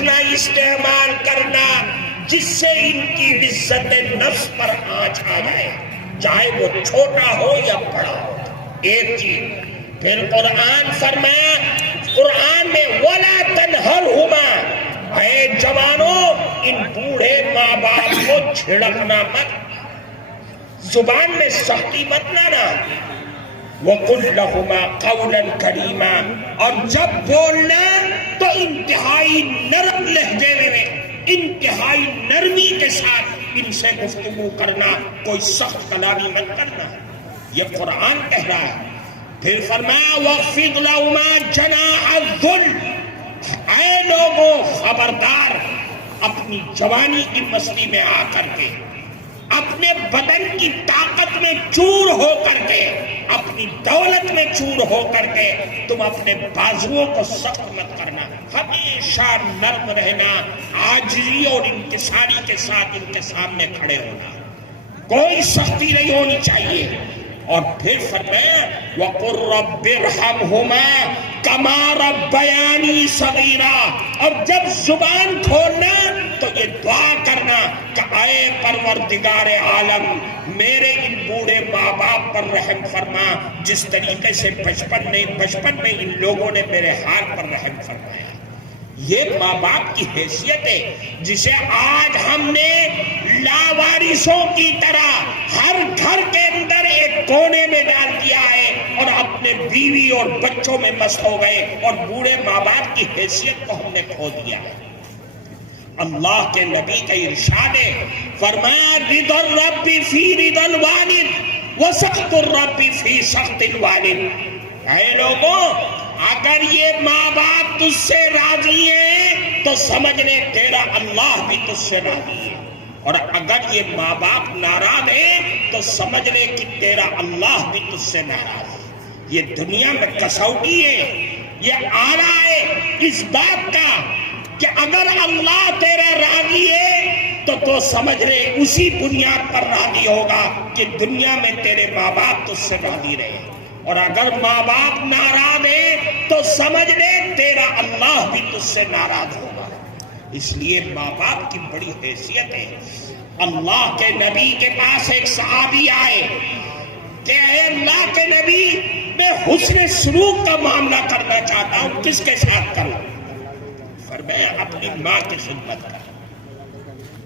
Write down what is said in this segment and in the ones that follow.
نہ استعمال کرنا جس سے ان کی عزت نفس پر آنچ آ جائے، چاہے وہ چھوٹا ہو یا بڑا ہو۔ ایک چیز پھر قرآن فرمایا، قرآن میں وَلَا تَنْهَرْهُمَا، اے جوانوں ان بوڑھے ماں باپ کو جھڑکنا مت، زبان میں سختی مت لانا۔ وَقُلْ لَهُمَا قَوْلًا كَرِيمًا، اور جب بولنا تو انتہائی نرم لہجے میں، انتہائی نرمی کے ساتھ ان سے گفتگو کرنا، کوئی سخت کلامی مت کرنا۔ یہ قرآن کہہ رہا ہے۔ پھر فرمایا وَخْفِضْ لَهُمَا جَنَاحَ الذُّلِّ، اے لوگوں خبردار، اپنی جوانی کی مستی میں آ کر کے، اپنے بدن کی طاقت میں چور ہو کر کے، اپنی دولت میں چور ہو کر کے تم اپنے بازوؤں کو سخت مت کرنا، ہمیشہ نرم رہنا، عاجزی اور انکساری کے ساتھ ان کے سامنے کھڑے ہونا، کوئی سختی نہیں ہونی چاہیے۔ اور پھر فرمایا وَقُلْ رَبِّ ارْحَمْهُمَا كَمَا رَبَّيَانِي صَغِيرًا، اور جب زبان کھولنا تو یہ دعا کرنا کہ اے پروردگار عالم میرے ان بوڑھے ماں باپ پر رحم فرما، جس طریقے سے بچپن میں ان لوگوں نے میرے حال پر رحم فرمایا۔ یہ ماں باپ کی حیثیت ہے جسے آج ہم نے لاوارثوں کی طرح ہر گھر کے اندر ایک کونے میں ڈال دیا ہے اور اپنے بیوی اور بچوں میں مست ہو گئے، اور بوڑھے ماں باپ کی حیثیت کو ہم نے کھو دیا ہے۔ اللہ کے نبی کا ارشاد ہے، فرمایا رضا الرب فی رضا الوالد وسخط الرب فی سخط الوالد، اے لوگوں اگر یہ ماں باپ تجھ سے راضی ہیں تو سمجھ لے تیرا اللہ بھی تجھ سے راضی ہے، اور اگر یہ ماں باپ ناراض ہیں تو سمجھ لے کہ تیرا اللہ بھی تجھ سے ناراض ہے۔ یہ دنیا میں کسوٹی ہے، یہ آلہ ہے اس بات کا کہ اگر اللہ تیرا راضی ہے تو سمجھ لے اسی بنیاد پر راضی ہوگا کہ دنیا میں تیرے ماں باپ تجھ سے راضی رہے، اور اگر ماں باپ ناراض ہیں تو سمجھ لے تیرا اللہ بھی تجھ سے ناراض ہوگا۔ اس لیے ماں باپ کی بڑی حیثیت ہے۔ اللہ کے نبی کے پاس ایک صحابی آئے کہ اے اللہ کے نبی میں حسن سلوک کا معاملہ کرنا چاہتا ہوں، کس کے ساتھ کروں؟ فرمایا اپنی ماں کی خدمت کر۔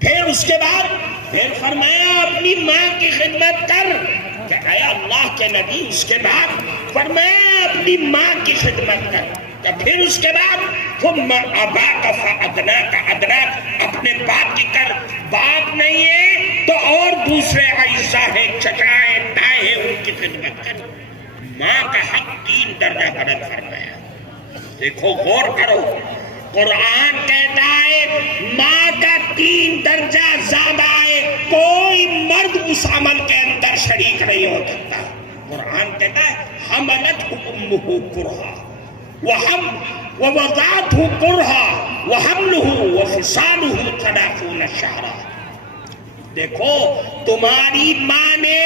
پھر اس کے بعد پھر فرمایا اپنی ماں کی خدمت کر، کہ اے اللہ کے نبی اس کے بعد فرمایا اپنی ماں کی خدمت کر، کہ پھر اس کے بعد ثم اباک فادناک ادناک، اپنے باپ کی کر، باپ نہیں ہے تو اور دوسرے اعزا ہیں، چچا ہیں، تائے ہیں، ان کی خدمت کر۔ ماں کا حق 3 درجہ بلند فرمایا۔ دیکھو غور کرو، قرآن کہتا ہے ماں کا 3 درجہ زیادہ ہے، کوئی مرد اس عمل کے اندر شریک نہیں ہو سکتا۔ قرآن کہتا ہے حملتہ امہ کرہا ووضعتہ کرہا وحملہ وفصالہ 30 شہرا۔ دیکھو تمہاری ماں نے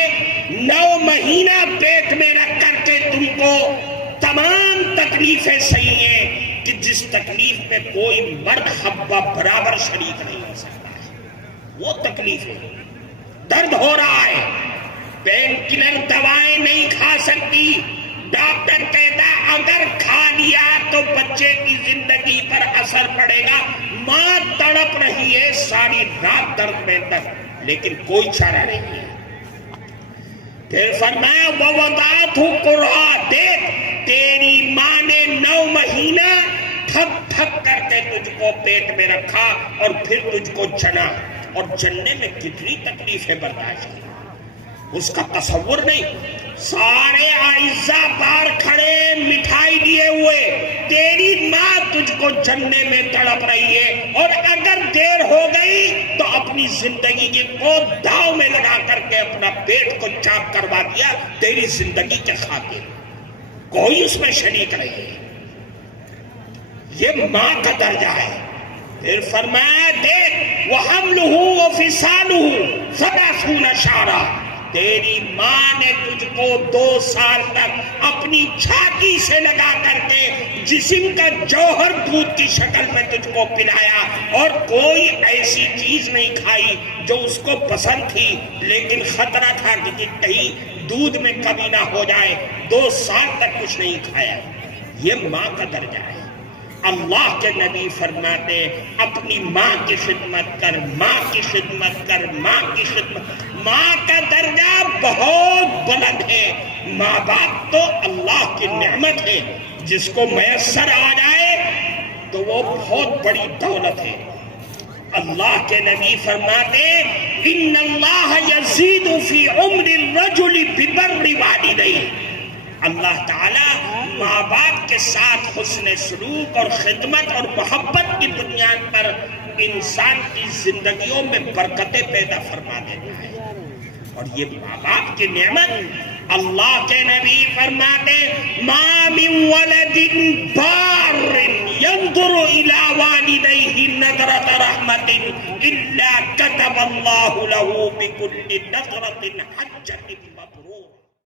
9 مہینہ پیٹ میں رکھ کر کے تم کو تمام تکلیفیں سہی ہیں کہ جس تکلیف میں کوئی مرد حبہ برابر شریک نہیں ہو سکتا ہے، وہ تکلیف ہے۔ درد ہو رہا ہے، پین کلر دوائیں نہیں کھا سکتی، ڈاکٹر کہتا اگر کھا لیا تو بچے کی زندگی پر اثر پڑے گا، ماں تڑپ رہی ہے ساری رات درد میں تک، لیکن کوئی چارہ نہیں ہے۔ پھر فرمایا ووضعتہ کرہا، دیکھ تیری ماں نے 9 مہینہ تھک تھک کر کے تجھ کو پیٹ میں رکھا اور پھر تجھ کو جنا، اور جننے میں کتنی تکلیفیں برداشت کی اس کا تصور نہیں۔ سارے اعزا باہر کھڑے مٹھائی لیے ہوئے، تیری ماں تجھ کو جننے میں تڑپ رہی ہے، اور اگر دیر ہو گئی تو اپنی زندگی کو داؤ میں لگا کر کے اپنا پیٹ کو چاک کروا دیا تیری زندگی کے خاطر، کوئی اس میں شریک نہیں ہے۔ یہ ماں کا درجہ ہے۔ پھر فرمایا دیکھ وحملہ وفصالہ 30 شہرا، تیری ماں نے تجھ کو 2 سال تک اپنی چھاتی سے لگا کر کے جسم کا جوہر دودھ کی شکل میں تجھ کو پلایا، اور کوئی ایسی چیز نہیں کھائی جو اس کو پسند تھی، لیکن خطرہ تھا کہ کہیں دودھ میں کمی نہ ہو جائے۔ 2 سال تک کچھ نہیں کھایا۔ یہ ماں کا درجہ ہے۔ اللہ کے نبی فرماتے اپنی ماں کی خدمت کر، ماں کی خدمت کر، ماں کی خدمت۔ ماں کا درجہ بہت بلند ہے۔ ماں باپ تو اللہ کی نعمت ہے، جس کو میسر آ جائے تو وہ بہت بڑی دولت ہے۔ اللہ کے نبی فرماتے ان اللہ یزید فی عمر الرجل ببر والدیہ، اللہ تعالیٰ ماں باپ کے ساتھ حسن سلوک اور خدمت اور محبت کی بنیاد پر انسان کی زندگیوں میں برکتیں پیدا فرما دیتا ہے۔ اور یہ ماں باپ کی نعمت، اللہ کے نبی فرماتے ما من ولد بار ينظر الى والديه نظرة رحمة الا كتب الله له بكل نظرة حجة مبرورة۔